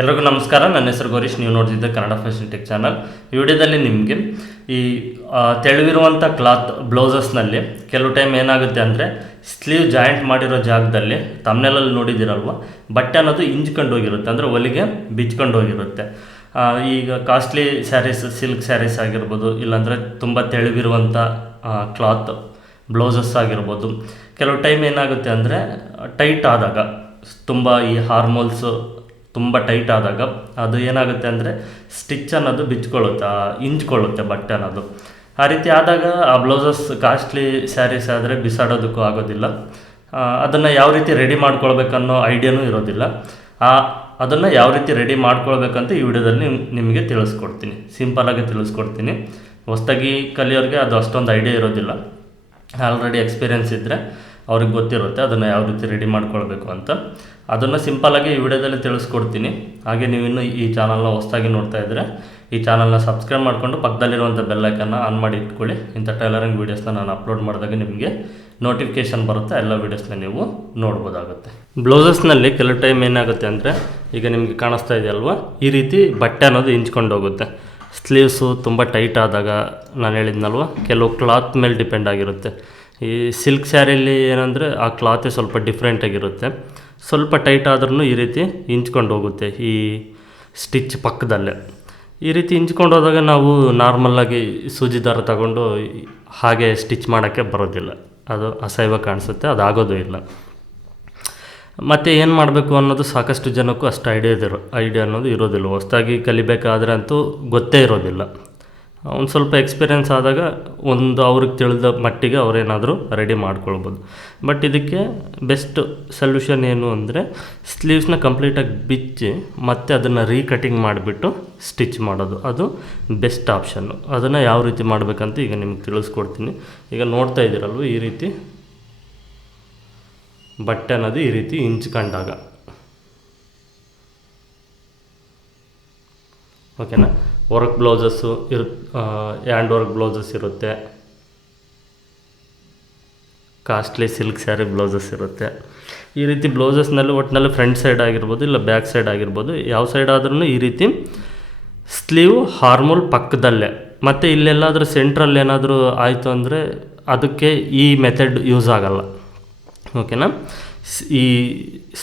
ಎಲ್ಲರಿಗೂ ನಮಸ್ಕಾರ. ನನ್ನ ಹೆಸರು ಗೋರೀಶ್. ನೀವು ನೋಡ್ತಿದ್ದೆ ಕನ್ನಡ ಫ್ಯಾಷನ್ ಟೆಕ್ ಚಾನಲ್. ಈ ವಿಡಿಯೋದಲ್ಲಿ ನಿಮಗೆ ಈ ತೆಳುವಿರುವಂಥ ಕ್ಲಾತ್ ಬ್ಲೌಸಸ್ನಲ್ಲಿ ಕೆಲವು ಟೈಮ್ ಏನಾಗುತ್ತೆ ಅಂದರೆ ಸ್ಲೀವ್ ಜಾಯಿಂಟ್ ಮಾಡಿರೋ ಜಾಗದಲ್ಲಿ ತಮ್ಮನೆಲ್ಲಲ್ಲಿ ನೋಡಿದ್ದೀರಲ್ವ, ಬಟ್ಟೆ ಅನ್ನೋದು ಇಂಚ್ಕೊಂಡು ಹೋಗಿರುತ್ತೆ, ಅಂದರೆ ಹೊಲಿಗೆ ಬಿಚ್ಕೊಂಡು ಹೋಗಿರುತ್ತೆ. ಈಗ ಕಾಸ್ಟ್ಲಿ ಸ್ಯಾರೀಸ್, ಸಿಲ್ಕ್ ಸ್ಯಾರೀಸ್ ಆಗಿರ್ಬೋದು, ಇಲ್ಲಾಂದರೆ ತುಂಬ ತೆಳುವಿರುವಂಥ ಕ್ಲಾತ್ ಬ್ಲೌಸಸ್ ಆಗಿರ್ಬೋದು. ಕೆಲವು ಟೈಮ್ ಏನಾಗುತ್ತೆ ಅಂದರೆ ಟೈಟ್ ಆದಾಗ, ತುಂಬ ಈ ಹಾರ್ಮೋಲ್ಸು ತುಂಬ ಟೈಟ್ ಆದಾಗ ಅದು ಏನಾಗುತ್ತೆ ಅಂದರೆ ಸ್ಟಿಚ್ ಅನ್ನೋದು ಬಿಚ್ಕೊಳ್ಳುತ್ತೆ, ಇಂಚ್ಕೊಳ್ಳುತ್ತೆ ಬಟ್ಟೆ ಅನ್ನೋದು. ಆ ರೀತಿ ಆದಾಗ ಆ ಬ್ಲೌಸಸ್ ಕಾಸ್ಟ್ಲಿ ಸ್ಯಾರೀಸ್ ಆದರೆ ಬಿಸಾಡೋದಕ್ಕೂ ಆಗೋದಿಲ್ಲ. ಅದನ್ನು ಯಾವ ರೀತಿ ರೆಡಿ ಮಾಡ್ಕೊಳ್ಬೇಕನ್ನೋ ಐಡಿಯಾನೂ ಇರೋದಿಲ್ಲ. ಅದನ್ನು ಯಾವ ರೀತಿ ರೆಡಿ ಮಾಡ್ಕೊಳ್ಬೇಕಂತ ಈ ವಿಡಿಯೋದಲ್ಲಿ ನಿಮಗೆ ತಿಳಿಸ್ಕೊಡ್ತೀನಿ, ಸಿಂಪಲಾಗಿ ತಿಳಿಸ್ಕೊಡ್ತೀನಿ. ಹೊಸದಾಗಿ ಕಲಿಯೋರಿಗೆ ಅದು ಅಷ್ಟೊಂದು ಐಡಿಯಾ ಇರೋದಿಲ್ಲ. ಆಲ್ರೆಡಿ ಎಕ್ಸ್ಪೀರಿಯೆನ್ಸ್ ಇದ್ದರೆ ಅವ್ರಿಗೆ ಗೊತ್ತಿರುತ್ತೆ ಅದನ್ನು ಯಾವ ರೀತಿ ರೆಡಿ ಮಾಡ್ಕೊಳ್ಬೇಕು ಅಂತ. ಅದನ್ನು ಸಿಂಪಲಾಗಿ ಈ ವಿಡಿಯೋದಲ್ಲಿ ತಿಳಿಸ್ಕೊಡ್ತೀನಿ. ಹಾಗೆ ನೀವಿನ್ನೂ ಈ ಚಾನಲ್ನ ಹೊಸದಾಗಿ ನೋಡ್ತಾ ಇದ್ದರೆ ಈ ಚಾನಲ್ನ ಸಬ್ಸ್ಕ್ರೈಬ್ ಮಾಡಿಕೊಂಡು ಪಕ್ಕದಲ್ಲಿರುವಂಥ ಬೆಲ್ಲೈಕನ್ನು ಆನ್ ಮಾಡಿ ಇಟ್ಕೊಳ್ಳಿ. ಇಂಥ ಟೈಲರಿಂಗ್ ವೀಡಿಯೋಸ್ನ ನಾನು ಅಪ್ಲೋಡ್ ಮಾಡಿದಾಗ ನಿಮಗೆ ನೋಟಿಫಿಕೇಷನ್ ಬರುತ್ತೆ, ಎಲ್ಲ ವೀಡಿಯೋಸ್ನ ನೀವು ನೋಡ್ಬೋದಾಗುತ್ತೆ. ಬ್ಲೌಸಸ್ನಲ್ಲಿ ಕೆಲವು ಟೈಮ್ ಏನಾಗುತ್ತೆ ಅಂದರೆ, ಈಗ ನಿಮಗೆ ಕಾಣಿಸ್ತಾ ಇದೆಯಲ್ವ, ಈ ರೀತಿ ಬಟ್ಟೆ ಅನ್ನೋದು ಇಂಚ್ಕೊಂಡು ಹೋಗುತ್ತೆ. ಸ್ಲೀವ್ಸು ತುಂಬ ಟೈಟ್ ಆದಾಗ ನಾನು ಹೇಳಿದ್ನಲ್ವ, ಕೆಲವು ಕ್ಲಾತ್ ಮೇಲೆ ಡಿಪೆಂಡ್ ಆಗಿರುತ್ತೆ. ಈ ಸಿಲ್ಕ್ ಸ್ಯಾರಿಯಲ್ಲಿ ಏನಂದರೆ ಆ ಕ್ಲಾತೇ ಸ್ವಲ್ಪ ಡಿಫ್ರೆಂಟಾಗಿರುತ್ತೆ. ಸ್ವಲ್ಪ ಟೈಟ್ ಆದ್ರೂ ಈ ರೀತಿ ಇಂಚ್ಕೊಂಡು ಹೋಗುತ್ತೆ, ಈ ಸ್ಟಿಚ್ ಪಕ್ಕದಲ್ಲೇ. ಈ ರೀತಿ ಇಂಚ್ಕೊಂಡು ಹೋದಾಗ ನಾವು ನಾರ್ಮಲ್ಲಾಗಿ ಸೂಜಿ ದಾರ ತಗೊಂಡು ಹಾಗೆ ಸ್ಟಿಚ್ ಮಾಡೋಕ್ಕೆ ಬರೋದಿಲ್ಲ, ಅದು ಅಸಹ್ಯವಾಗಿ ಕಾಣಿಸುತ್ತೆ, ಅದಾಗೋದು ಇಲ್ಲ. ಮತ್ತು ಏನು ಮಾಡಬೇಕು ಅನ್ನೋದು ಸಾಕಷ್ಟು ಜನಕ್ಕೂ ಅಷ್ಟು ಐಡಿಯಾ ಅನ್ನೋದು ಇರೋದಿಲ್ಲ. ಹೊಸದಾಗಿ ಕಲಿಬೇಕಾದ್ರೆ ಅಂತೂ ಗೊತ್ತೇ ಇರೋದಿಲ್ಲ. ಒಂದು ಸ್ವಲ್ಪ ಎಕ್ಸ್ಪೀರಿಯೆನ್ಸ್ ಆದಾಗ ಒಂದು ಅವ್ರಿಗೆ ತಿಳಿದ ಮಟ್ಟಿಗೆ ಅವರೇನಾದರೂ ರೆಡಿ ಮಾಡ್ಕೊಳ್ಬೋದು. ಬಟ್ ಇದಕ್ಕೆ ಬೆಸ್ಟ್ ಸೊಲ್ಯೂಷನ್ ಏನು ಅಂದರೆ ಸ್ಲೀವ್ಸ್ನ ಕಂಪ್ಲೀಟಾಗಿ ಬಿಚ್ಚಿ ಮತ್ತು ಅದನ್ನು ರೀಕಟಿಂಗ್ ಮಾಡಿಬಿಟ್ಟು ಸ್ಟಿಚ್ ಮಾಡೋದು, ಅದು ಬೆಸ್ಟ್ ಆಪ್ಷನ್ನು. ಅದನ್ನು ಯಾವ ರೀತಿ ಮಾಡಬೇಕಂತ ಈಗ ನಿಮ್ಗೆ ತಿಳಿಸ್ಕೊಡ್ತೀನಿ. ಈಗ ನೋಡ್ತಾ ಇದ್ದೀರಲ್ವ, ಈ ರೀತಿ ಬಟ್ಟೆ ಅನ್ನೋದು ಈ ರೀತಿ ಇಂಚ್ಕೊಂಡಾಗ, ಓಕೆನಾ. Work blouses hand work blouses ಇರುತ್ತೆ, ಕಾಸ್ಟ್ಲಿ ಸಿಲ್ಕ್ ಸ್ಯಾರಿ ಬ್ಲೌಸಸ್ ಇರುತ್ತೆ. ಈ ರೀತಿ ಬ್ಲೌಸಸ್ನಲ್ಲಿ ಒಟ್ಟಿನಲ್ಲಿ ಫ್ರಂಟ್ ಸೈಡ್ ಆಗಿರ್ಬೋದು, ಇಲ್ಲ ಬ್ಯಾಕ್ ಸೈಡ್ ಆಗಿರ್ಬೋದು, ಯಾವ ಸೈಡ್ ಆದ್ರೂ ಈ ರೀತಿ ಸ್ಲೀವ್ ಹಾರ್ಮೋಲ್ ಪಕ್ಕದಲ್ಲೇ. ಮತ್ತು ಇಲ್ಲೆಲ್ಲಾದರೂ ಸೆಂಟ್ರಲ್ಲಿ ಏನಾದರೂ ಆಯಿತು ಅಂದರೆ ಅದಕ್ಕೆ ಈ ಮೆಥಡ್ ಯೂಸ್ ಆಗಲ್ಲ, ಓಕೆನಾ. ಈ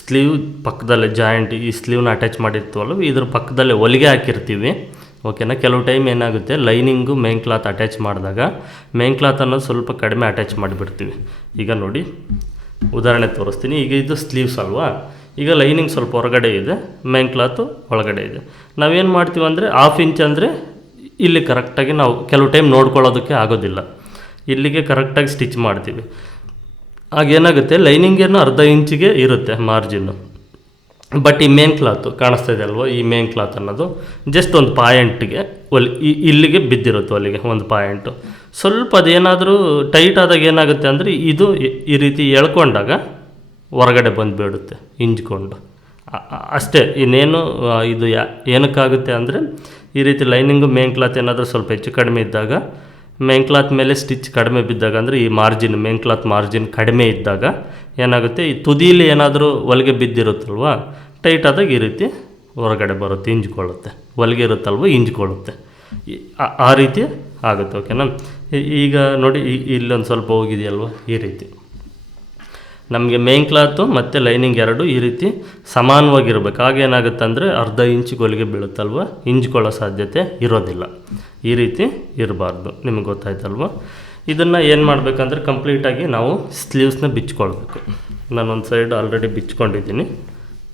ಸ್ಲೀವ್ ಪಕ್ಕದಲ್ಲೇ ಜಾಯಿಂಟ್, ಈ ಸ್ಲೀವ್ನ ಅಟ್ಯಾಚ್ ಮಾಡಿರ್ತೀವಲ್ಲ, ಇದ್ರ ಪಕ್ಕದಲ್ಲೇ ಹೊಲಿಗೆ ಹಾಕಿರ್ತೀವಿ, ಓಕೆನಾ. ಕೆಲವು ಟೈಮ್ ಏನಾಗುತ್ತೆ, ಲೈನಿಂಗು ಮೇನ್ ಕ್ಲಾತ್ ಅಟ್ಯಾಚ್ ಮಾಡಿದಾಗ ಮೇನ್ ಕ್ಲಾತ್ ಅನ್ನೋದು ಸ್ವಲ್ಪ ಕಡಿಮೆ ಅಟ್ಯಾಚ್ ಮಾಡಿಬಿಡ್ತೀವಿ. ಈಗ ನೋಡಿ, ಉದಾಹರಣೆ ತೋರಿಸ್ತೀನಿ. ಈಗ ಇದು ಸ್ಲೀವ್ಸ್ ಅಲ್ವಾ, ಈಗ ಲೈನಿಂಗ್ ಸ್ವಲ್ಪ ಹೊರಗಡೆ ಇದೆ, ಮೇನ್ ಕ್ಲಾತು ಒಳಗಡೆ ಇದೆ. ನಾವೇನು ಮಾಡ್ತೀವಿ ಅಂದರೆ ಹಾಫ್ ಇಂಚ್ ಅಂದರೆ ಇಲ್ಲಿ ಕರೆಕ್ಟಾಗಿ ನಾವು ಕೆಲವು ಟೈಮ್ ನೋಡ್ಕೊಳ್ಳೋದಕ್ಕೆ ಆಗೋದಿಲ್ಲ, ಇಲ್ಲಿಗೆ ಕರೆಕ್ಟಾಗಿ ಸ್ಟಿಚ್ ಮಾಡ್ತೀವಿ. ಆಗೇನಾಗುತ್ತೆ, ಲೈನಿಂಗೇನು ಅರ್ಧ ಇಂಚಿಗೆ ಇರುತ್ತೆ ಮಾರ್ಜಿನ್ನು. ಬಟ್ ಈ ಮೇನ್ ಕ್ಲಾತು ಕಾಣಿಸ್ತಾ ಇದೆ ಅಲ್ವ, ಈ ಮೇನ್ ಕ್ಲಾತ್ ಅನ್ನೋದು ಜಸ್ಟ್ ಒಂದು ಪಾಯಿಂಟ್ಗೆ ಇಲ್ಲಿಗೆ ಬಿದ್ದಿರುತ್ತೆ, ಅಲ್ಲಿಗೆ ಒಂದು ಪಾಯಿಂಟು. ಸ್ವಲ್ಪ ಅದೇನಾದರೂ ಟೈಟ್ ಆದಾಗ ಏನಾಗುತ್ತೆ ಅಂದರೆ ಇದು ಈ ರೀತಿ ಎಳ್ಕೊಂಡಾಗ ಹೊರಗಡೆ ಬಂದುಬಿಡುತ್ತೆ ಇಂಜ್ಕೊಂಡು, ಅಷ್ಟೇ. ಇನ್ನೇನು ಇದು ಏನಕ್ಕಾಗುತ್ತೆ ಅಂದರೆ, ಈ ರೀತಿ ಲೈನಿಂಗು ಮೇನ್ ಕ್ಲಾತ್ ಏನಾದರೂ ಸ್ವಲ್ಪ ಹೆಚ್ಚು ಕಡಿಮೆ ಇದ್ದಾಗ, ಮೇನ್ ಕ್ಲಾತ್ ಮೇಲೆ ಸ್ಟಿಚ್ ಕಡಿಮೆ ಬಿದ್ದಾಗ, ಅಂದರೆ ಈ ಮಾರ್ಜಿನ್ ಮೇನ್ ಕ್ಲಾತ್ ಮಾರ್ಜಿನ್ ಕಡಿಮೆ ಇದ್ದಾಗ ಏನಾಗುತ್ತೆ, ಈ ತುದಿಲಿ ಏನಾದರೂ ಹೊಲಿಗೆ ಬಿದ್ದಿರುತ್ತಲ್ವ, ಟೈಟ್ ಆದಾಗ ಈ ರೀತಿ ಹೊರಗಡೆ ಬರುತ್ತೆ, ಇಂಜ್ಕೊಳ್ಳುತ್ತೆ. ಹೊಲಿಗೆ ಇರುತ್ತಲ್ವ, ಇಂಜ್ಕೊಳ್ಳುತ್ತೆ, ಆ ರೀತಿ ಆಗುತ್ತೆ, ಓಕೆನಾ. ಈಗ ನೋಡಿ, ಇಲ್ಲೊಂದು ಸ್ವಲ್ಪ ಹೋಗಿದೆಯಲ್ವ, ಈ ರೀತಿ ನಮಗೆ ಮೇನ್ ಕ್ಲಾತು ಮತ್ತು ಲೈನಿಂಗ್ ಎರಡು ಈ ರೀತಿ ಸಮಾನವಾಗಿರ್ಬೇಕು. ಆಗೇನಾಗುತ್ತೆ ಅಂದರೆ ಅರ್ಧ ಇಂಚಿಗೆ ಹೊಲಿಗೆ ಬೀಳುತ್ತಲ್ವ, ಇಂಜ್ಕೊಳ್ಳೋ ಸಾಧ್ಯತೆ ಇರೋದಿಲ್ಲ. ಈ ರೀತಿ ಇರಬಾರ್ದು, ನಿಮಗೆ ಗೊತ್ತಾಯ್ತಲ್ವ. ಇದನ್ನು ಏನು ಮಾಡಬೇಕಂದ್ರೆ ಕಂಪ್ಲೀಟಾಗಿ ನಾವು ಸ್ಲೀವ್ಸ್ನ ಬಿಚ್ಕೊಳ್ಬೇಕು. ನಾನೊಂದು ಸೈಡ್ ಆಲ್ರೆಡಿ ಬಿಚ್ಕೊಂಡಿದ್ದೀನಿ,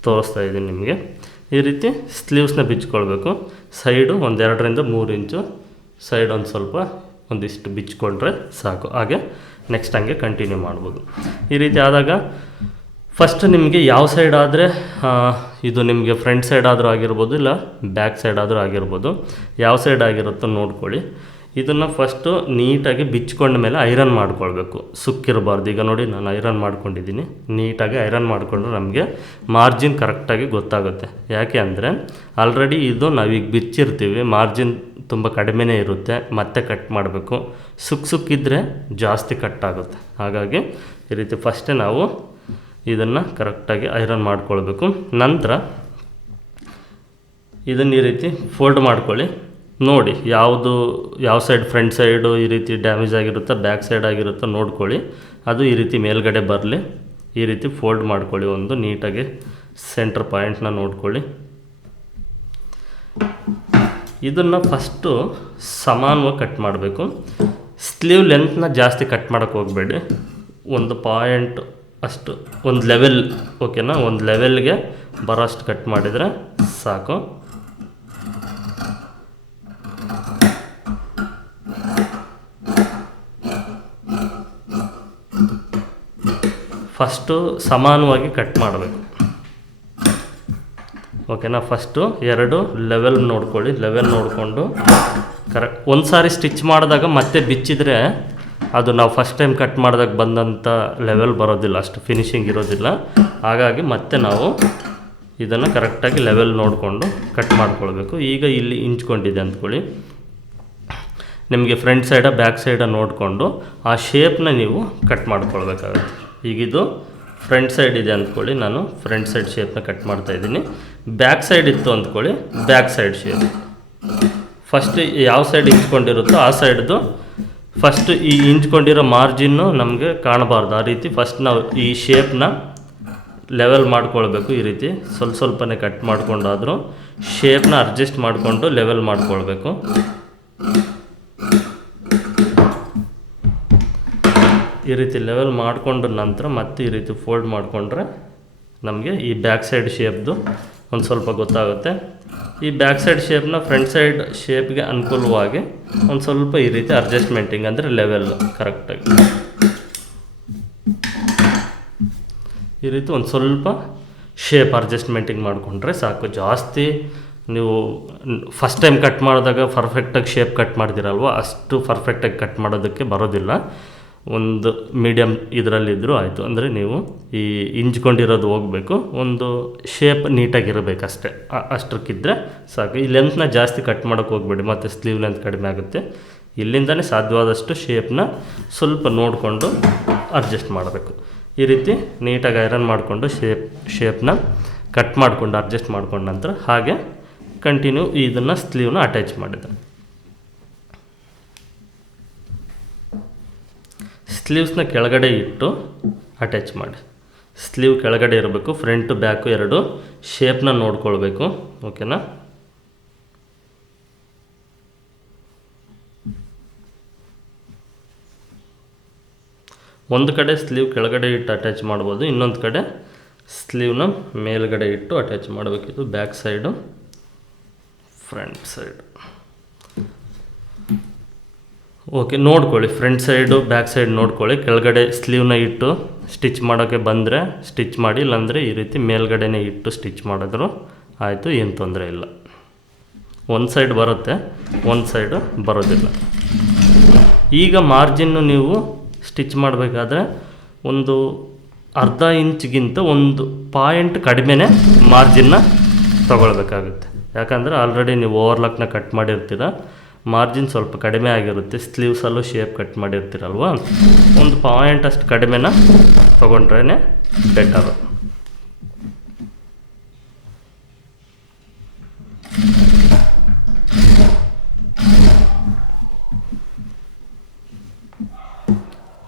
ತೋರಿಸ್ತಾ ಇದ್ದೀನಿ ನಿಮಗೆ. ಈ ರೀತಿ ಸ್ಲೀವ್ಸ್ನ ಬಿಚ್ಕೊಳ್ಬೇಕು. ಸೈಡು ಒಂದು 2ರಿಂದ 3 ಇಂಚು ಸೈಡ್ ಒಂದಿಷ್ಟು ಬಿಚ್ಕೊಂಡ್ರೆ ಸಾಕು. ಹಾಗೆ ನೆಕ್ಸ್ಟ್ ಹಂಗೆ ಕಂಟಿನ್ಯೂ ಮಾಡ್ಬೋದು. ಈ ರೀತಿ ಆದಾಗ ಫಸ್ಟ್ ನಿಮಗೆ ಯಾವ ಸೈಡ್ ಆದರೆ, ಇದು ನಿಮಗೆ ಫ್ರಂಟ್ ಸೈಡ್ ಆದರೂ ಆಗಿರ್ಬೋದು, ಇಲ್ಲ ಬ್ಯಾಕ್ ಸೈಡ್ ಆದರೂ ಆಗಿರ್ಬೋದು, ಯಾವ ಸೈಡ್ ಆಗಿರುತ್ತೋ ನೋಡ್ಕೊಳ್ಳಿ. ಇದನ್ನು ಫಸ್ಟು ನೀಟಾಗಿ ಬಿಚ್ಕೊಂಡ ಮೇಲೆ ಐರನ್ ಮಾಡ್ಕೊಳ್ಬೇಕು, ಸುಕ್ಕಿರಬಾರ್ದು. ಈಗ ನೋಡಿ, ನಾನು ಐರನ್ ಮಾಡ್ಕೊಂಡಿದ್ದೀನಿ. ನೀಟಾಗಿ ಐರನ್ ಮಾಡಿಕೊಂಡ್ರೆ ನಮಗೆ ಮಾರ್ಜಿನ್ ಕರೆಕ್ಟಾಗಿ ಗೊತ್ತಾಗುತ್ತೆ. ಯಾಕೆ ಅಂದರೆ ಆಲ್ರೆಡಿ ಇದು ನಾವೀಗ ಬಿಚ್ಚಿರ್ತೀವಿ, ಮಾರ್ಜಿನ್ ತುಂಬ ಕಡಿಮೆನೇ ಇರುತ್ತೆ, ಮತ್ತೆ ಕಟ್ ಮಾಡಬೇಕು. ಸುಕ್ಕಿದ್ರೆ ಜಾಸ್ತಿ ಕಟ್ಟಾಗುತ್ತೆ. ಹಾಗಾಗಿ ಈ ರೀತಿ ಫಸ್ಟೇ ನಾವು ಇದನ್ನು ಕರೆಕ್ಟಾಗಿ ಐರನ್ ಮಾಡ್ಕೊಳ್ಬೇಕು. ನಂತರ ಇದನ್ನು ಈ ರೀತಿ ಫೋಲ್ಡ್ ಮಾಡ್ಕೊಳ್ಳಿ. ನೋಡಿ ಯಾವ ಸೈಡ್ ಫ್ರಂಟ್ ಸೈಡು ಈ ರೀತಿ ಡ್ಯಾಮೇಜ್ ಆಗಿರುತ್ತೋ ಬ್ಯಾಕ್ ಸೈಡ್ ಆಗಿರುತ್ತೋ ನೋಡ್ಕೊಳ್ಳಿ. ಅದು ಈ ರೀತಿ ಮೇಲ್ಗಡೆ ಬರಲಿ. ಈ ರೀತಿ ಫೋಲ್ಡ್ ಮಾಡ್ಕೊಳ್ಳಿ. ಒಂದು ನೀಟಾಗಿ ಸೆಂಟ್ರ್ ಪಾಯಿಂಟ್ನ ನೋಡ್ಕೊಳ್ಳಿ. ಇದನ್ನು ಫಸ್ಟು ಸಮಾನವಾಗಿ ಕಟ್ ಮಾಡಬೇಕು. ಸ್ಲೀವ್ ಲೆಂತ್ನ ಜಾಸ್ತಿ ಕಟ್ ಮಾಡೋಕ್ಕೆ ಹೋಗಬೇಡಿ. ಒಂದು ಪಾಯಿಂಟ್ ಅಷ್ಟು, ಒಂದು ಲೆವೆಲ್, ಓಕೆನಾ, ಒಂದು ಲೆವೆಲ್ಗೆ ಬರೋಷ್ಟು ಕಟ್ ಮಾಡಿದರೆ ಸಾಕು. ಫಸ್ಟು ಸಮಾನವಾಗಿ ಕಟ್ ಮಾಡಬೇಕು, ಓಕೆನಾ. ಫಸ್ಟು 2 ಲೆವೆಲ್ ನೋಡ್ಕೊಳ್ಳಿ. ಲೆವೆಲ್ ನೋಡಿಕೊಂಡು ಕರೆಕ್ಟ್. ಒಂದು ಸಾರಿ ಸ್ಟಿಚ್ ಮಾಡಿದಾಗ ಮತ್ತೆ ಬಿಚ್ಚಿದ್ರೆ ಅದು ನಾವು ಫಸ್ಟ್ ಟೈಮ್ ಕಟ್ ಮಾಡಿದಾಗ ಬಂದಂಥ ಲೆವೆಲ್ ಬರೋದಿಲ್ಲ, ಅಷ್ಟು ಫಿನಿಶಿಂಗ್ ಇರೋದಿಲ್ಲ. ಹಾಗಾಗಿ ಮತ್ತೆ ನಾವು ಇದನ್ನು ಕರೆಕ್ಟಾಗಿ ಲೆವೆಲ್ ನೋಡಿಕೊಂಡು ಕಟ್ ಮಾಡ್ಕೊಳ್ಬೇಕು. ಈಗ ಇಲ್ಲಿ ಇಂಚ್ಕೊಂಡಿದೆ ಅಂದ್ಕೊಳ್ಳಿ, ನಿಮಗೆ ಫ್ರಂಟ್ ಸೈಡ ಬ್ಯಾಕ್ ಸೈಡ ನೋಡಿಕೊಂಡು ಆ ಶೇಪ್ನ ನೀವು ಕಟ್ ಮಾಡ್ಕೊಳ್ಬೇಕಾಗುತ್ತೆ. ಈಗಿದು ಫ್ರಂಟ್ ಸೈಡ್ ಇದೆ ಅಂದ್ಕೊಳ್ಳಿ, ನಾನು ಫ್ರಂಟ್ ಸೈಡ್ ಶೇಪ್ನ ಕಟ್ ಮಾಡ್ತಾಯಿದ್ದೀನಿ. ಬ್ಯಾಕ್ ಸೈಡ್ ಇತ್ತು ಅಂದ್ಕೊಳ್ಳಿ, ಬ್ಯಾಕ್ ಸೈಡ್ ಶೇಪ್. ಫಸ್ಟ್ ಯಾವ ಸೈಡ್ ಇಂಚ್ಕೊಂಡಿರುತ್ತೋ ಆ ಸೈಡ್ದು ಫಸ್ಟ್ ಈ ಇಂಚ್ಕೊಂಡಿರೋ ಮಾರ್ಜಿನ್ನು ನಮಗೆ ಕಾಣಬಾರ್ದು. ಆ ರೀತಿ ಫಸ್ಟ್ ನಾವು ಈ ಶೇಪ್ನ ಲೆವೆಲ್ ಮಾಡ್ಕೊಳ್ಬೇಕು. ಈ ರೀತಿ ಸ್ವಲ್ಪನೇ ಕಟ್ ಮಾಡ್ಕೊಂಡಾದರೂ ಶೇಪ್ನ ಅಡ್ಜಸ್ಟ್ ಮಾಡಿಕೊಂಡು ಲೆವೆಲ್ ಮಾಡ್ಕೊಳ್ಬೇಕು. ಈ ರೀತಿ ಲೆವೆಲ್ ಮಾಡಿಕೊಂಡು ನಂತರ ಮತ್ತೆ ಈ ರೀತಿ ಫೋಲ್ಡ್ ಮಾಡಿಕೊಂಡ್ರೆ ನಮಗೆ ಈ ಬ್ಯಾಕ್ ಸೈಡ್ ಶೇಪ್ದು ಒಂದು ಸ್ವಲ್ಪ ಗೊತ್ತಾಗುತ್ತೆ. ಈ ಬ್ಯಾಕ್ ಸೈಡ್ ಶೇಪ್ನ ಫ್ರಂಟ್ ಸೈಡ್ ಶೇಪ್ಗೆ ಅನುಕೂಲವಾಗಿ ಒಂದು ಸ್ವಲ್ಪ ಈ ರೀತಿ ಅಡ್ಜಸ್ಟ್ಮೆಂಟಿಂಗ್ ಅಂದರೆ ಲೆವೆಲ್ ಕರೆಕ್ಟಾಗಿ ಈ ರೀತಿ ಒಂದು ಸ್ವಲ್ಪ ಶೇಪ್ ಅಡ್ಜಸ್ಟ್ಮೆಂಟಿಂಗ್ ಮಾಡಿಕೊಂಡ್ರೆ ಸಾಕು. ಜಾಸ್ತಿ ನೀವು ಫಸ್ಟ್ ಟೈಮ್ ಕಟ್ ಮಾಡಿದಾಗ ಪರ್ಫೆಕ್ಟಾಗಿ ಶೇಪ್ ಕಟ್ ಮಾಡ್ತೀರಲ್ವ, ಅಷ್ಟು ಪರ್ಫೆಕ್ಟಾಗಿ ಕಟ್ ಮಾಡೋದಕ್ಕೆ ಬರೋದಿಲ್ಲ. ಒಂದು ಮೀಡಿಯಮ್ ಇದರಲ್ಲಿದ್ದರೂ ಆಯಿತು. ಅಂದರೆ ನೀವು ಈ ಇಂಚ್ಕೊಂಡಿರೋದು ಹೋಗಬೇಕು, ಒಂದು ಶೇಪ್ ನೀಟಾಗಿರಬೇಕಷ್ಟೇ, ಅಷ್ಟಕ್ಕಿದ್ದರೆ ಸಾಕು. ಈ ಲೆಂತ್ನ ಜಾಸ್ತಿ ಕಟ್ ಮಾಡೋಕ್ಕೆ ಹೋಗಬೇಡಿ, ಮತ್ತು ಸ್ಲೀವ್ ಲೆಂತ್ ಕಡಿಮೆ ಆಗುತ್ತೆ. ಇಲ್ಲಿಂದನೇ ಸಾಧ್ಯವಾದಷ್ಟು ಶೇಪ್ನ ಸ್ವಲ್ಪ ನೋಡಿಕೊಂಡು ಅಡ್ಜಸ್ಟ್ ಮಾಡಬೇಕು. ಈ ರೀತಿ ನೀಟಾಗಿ ಐರನ್ ಮಾಡಿಕೊಂಡು ಶೇಪ್ನ ಕಟ್ ಮಾಡಿಕೊಂಡು ಅಡ್ಜಸ್ಟ್ ಮಾಡ್ಕೊಂಡ ನಂತರ ಹಾಗೆ ಕಂಟಿನ್ಯೂ ಇದನ್ನು ಸ್ಲೀವ್ನ ಅಟ್ಯಾಚ್ ಮಾಡಿದೆ. ಸ್ಲೀವ್ಸ್ನ ಕೆಳಗಡೆ ಇಟ್ಟು ಅಟ್ಯಾಚ್ ಮಾಡಿ. ಸ್ಲೀವ್ ಕೆಳಗಡೆ ಇರಬೇಕು, ಫ್ರಂಟು ಬ್ಯಾಕು 2 ಶೇಪ್ನ ನೋಡ್ಕೊಳ್ಬೇಕು, ಓಕೆನಾ. ಒಂದು ಕಡೆ ಸ್ಲೀವ್ ಕೆಳಗಡೆ ಇಟ್ಟು ಅಟ್ಯಾಚ್ ಮಾಡ್ಬೋದು, ಇನ್ನೊಂದು ಕಡೆ ಸ್ಲೀವ್ನ ಮೇಲ್ಗಡೆ ಇಟ್ಟು ಅಟ್ಯಾಚ್ ಮಾಡಬೇಕು. ಇದು back side, front side. Okay, ನೋಡ್ಕೊಳ್ಳಿ, ಫ್ರಂಟ್ ಸೈಡು ಬ್ಯಾಕ್ ಸೈಡ್ ನೋಡ್ಕೊಳ್ಳಿ. ಕೆಳಗಡೆ ಸ್ಲೀವ್ನ ಇಟ್ಟು ಸ್ಟಿಚ್ ಮಾಡೋಕ್ಕೆ ಬಂದರೆ ಸ್ಟಿಚ್ ಮಾಡಿ, ಇಲ್ಲಾಂದರೆ ಈ ರೀತಿ ಮೇಲ್ಗಡೆನೇ ಇಟ್ಟು ಸ್ಟಿಚ್ ಮಾಡಿದ್ರು ಆಯಿತು, ಏನು ತೊಂದರೆ ಇಲ್ಲ. ಒಂದು ಸೈಡ್ ಬರುತ್ತೆ, ಒಂದು ಸೈಡು ಬರೋದಿಲ್ಲ. ಈಗ ಮಾರ್ಜಿನ್ನು ನೀವು ಸ್ಟಿಚ್ ಮಾಡಬೇಕಾದ್ರೆ ಒಂದು ಅರ್ಧ ಇಂಚ್ಗಿಂತ 1 ಪಾಯಿಂಟ್ ಕಡಿಮೆನೇ ಮಾರ್ಜಿನ್ನ ತೊಗೊಳ್ಬೇಕಾಗುತ್ತೆ. ಯಾಕಂದರೆ ಆಲ್ರೆಡಿ ನೀವು ಓವರ್ಲಾಕ್ನ ಕಟ್ ಮಾಡಿರ್ತೀರ, ಮಾರ್ಜಿನ್ ಸ್ವಲ್ಪ ಕಡಿಮೆ ಆಗಿರುತ್ತೆ. ಸ್ಲೀವ್ಸಲ್ಲೂ ಶೇಪ್ ಕಟ್ ಮಾಡಿರ್ತೀರಲ್ವ, 1 ಪಾಯಿಂಟ್ ಅಷ್ಟು ಕಡಿಮೆನ ತೊಗೊಂಡ್ರೇ ಬೆಟರು.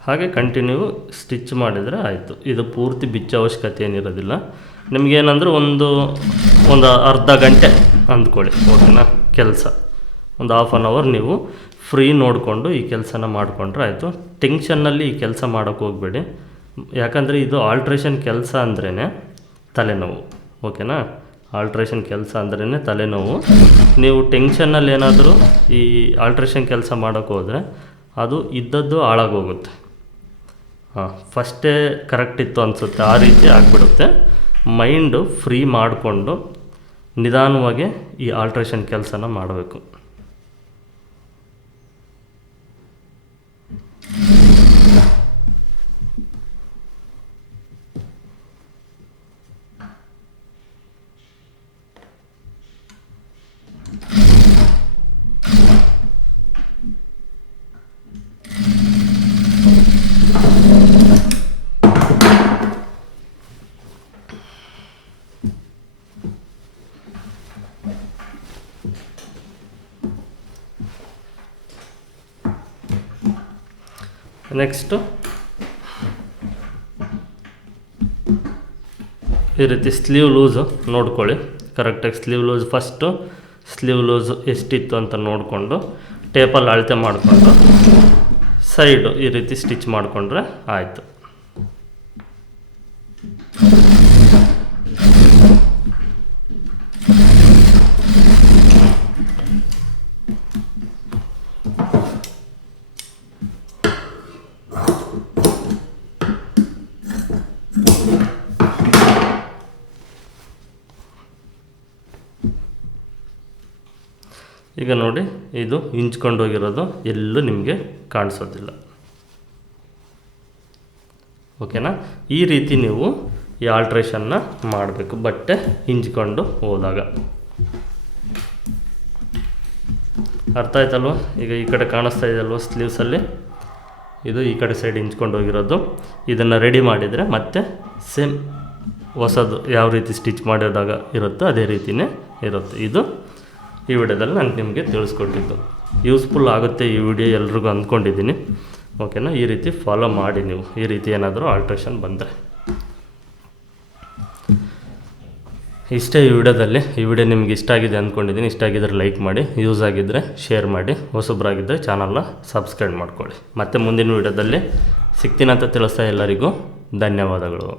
ಹಾಗೆ ಕಂಟಿನ್ಯೂ ಸ್ಟಿಚ್ ಮಾಡಿದರೆ ಆಯಿತು. ಇದು ಪೂರ್ತಿ ಬಿಚ್ಚೋ ಅವಶ್ಯಕತೆ ಏನಿರೋದಿಲ್ಲ. ನಿಮಗೇನಂದ್ರೆ ಒಂದು ಅರ್ಧ ಗಂಟೆ ಅಂದ್ಕೊಳ್ಳಿ, ಓಕೆನಾ. ಕೆಲಸ ಒಂದು ಹಾಫ್ ಆನ್ ಅವರ್ ನೀವು ಫ್ರೀ ನೋಡಿಕೊಂಡು ಈ ಕೆಲಸನ ಮಾಡಿಕೊಂಡ್ರೆ ಆಯಿತು. ಟೆನ್ಷನ್ನಲ್ಲಿ ಈ ಕೆಲಸ ಮಾಡೋಕ್ಕೆ ಹೋಗಬೇಡಿ, ಯಾಕಂದರೆ ಇದು ಆಲ್ಟ್ರೇಷನ್ ಕೆಲಸ ಅಂದ್ರೇ ತಲೆನೋವು, ಓಕೆನಾ. ಆಲ್ಟ್ರೇಷನ್ ಕೆಲಸ ಅಂದ್ರೇ ತಲೆನೋವು. ನೀವು ಟೆನ್ಷನ್ನಲ್ಲಿ ಏನಾದರೂ ಈ ಆಲ್ಟ್ರೇಷನ್ ಕೆಲಸ ಮಾಡೋಕ್ಕೆ ಹೋದರೆ ಅದು ಇದ್ದದ್ದು ಹಾಳಾಗೋಗುತ್ತೆ. ಫಸ್ಟೇ ಕರೆಕ್ಟ್ ಇತ್ತು ಅನಿಸುತ್ತೆ, ಆ ರೀತಿ ಆಗಿಬಿಡುತ್ತೆ. ಮೈಂಡು ಫ್ರೀ ಮಾಡಿಕೊಂಡು ನಿಧಾನವಾಗಿ ಈ ಆಲ್ಟ್ರೇಷನ್ ಕೆಲಸನ ಮಾಡಬೇಕು. ನೆಕ್ಸ್ಟು ಈ ರೀತಿ ಸ್ಲೀವ್ ಲೂಸು ನೋಡ್ಕೊಳ್ಳಿ ಕರೆಕ್ಟಾಗಿ. ಸ್ಲೀವ್ ಲೂಸ್ ಎಷ್ಟಿತ್ತು ಅಂತ ನೋಡಿಕೊಂಡು ಟೇಪಲ್ಲಿ ಅಳತೆ ಮಾಡಿಕೊಂಡು ಸೈಡು ಈ ರೀತಿ ಸ್ಟಿಚ್ ಮಾಡಿಕೊಂಡ್ರೆ ಆಯಿತು. ಈಗ ನೋಡಿ, ಇದು ಹಿಂಚ್ಕೊಂಡೋಗಿರೋದು ಎಲ್ಲೂ ನಿಮಗೆ ಕಾಣಿಸೋದಿಲ್ಲ. ಓಕೆನಾ? ಈ ರೀತಿ ನೀವು ಈ ಆಲ್ಟ್ರೇಷನ್ನ ಮಾಡಬೇಕು ಬಟ್ಟೆ ಹಿಂಚ್ಕೊಂಡು ಹೋದಾಗ. ಅರ್ಥ ಆಯ್ತಲ್ವ? ಈಗ ಈ ಕಡೆ ಕಾಣಿಸ್ತಾ ಇದೆಯಲ್ವ ಸ್ಲೀವ್ಸಲ್ಲಿ, ಇದು ಈ ಕಡೆ ಸೈಡ್ ಹಿಂಚ್ಕೊಂಡು ಹೋಗಿರೋದು. ಇದನ್ನು ರೆಡಿ ಮಾಡಿದರೆ ಮತ್ತೆ ಸೇಮ್ ಹೊಸದು ಯಾವ ರೀತಿ ಸ್ಟಿಚ್ ಮಾಡಿದಾಗ ಇರುತ್ತೋ ಅದೇ ರೀತಿಯೇ ಇರುತ್ತೆ. ಇದು ಈ ವಿಡಿಯೋದಲ್ಲಿ ನಾನು ನಿಮಗೆ ತಿಳಿಸ್ಕೊಟ್ಟಿದ್ದು. ಯೂಸ್ಫುಲ್ ಆಗುತ್ತೆ ಈ ವಿಡಿಯೋ ಎಲ್ರಿಗೂ ಅಂದ್ಕೊಂಡಿದ್ದೀನಿ. ಓಕೆನಾ? ಈ ರೀತಿ ಫಾಲೋ ಮಾಡಿ ನೀವು, ಈ ರೀತಿ ಏನಾದರೂ ಆಲ್ಟ್ರೇಷನ್ ಬಂದರೆ. ಇಷ್ಟೇ ಈ ವಿಡಿಯೋದಲ್ಲಿ. ಈ ವಿಡಿಯೋ ನಿಮ್ಗೆ ಇಷ್ಟ ಆಗಿದೆ ಅಂದ್ಕೊಂಡಿದ್ದೀನಿ. ಇಷ್ಟ ಆಗಿದ್ದರೆ ಲೈಕ್ ಮಾಡಿ, ಯೂಸ್ ಆಗಿದ್ದರೆ ಶೇರ್ ಮಾಡಿ, ಹೊಸಬ್ರಾಗಿದ್ದರೆ ಚಾನಲ್ನ ಸಬ್ಸ್ಕ್ರೈಬ್ ಮಾಡ್ಕೊಳ್ಳಿ. ಮತ್ತೆ ಮುಂದಿನ ವಿಡಿಯೋದಲ್ಲಿ ಸಿಗ್ತೀನಿ ಅಂತ ತಿಳಿಸ್ತಾ ಎಲ್ಲರಿಗೂ ಧನ್ಯವಾದಗಳು.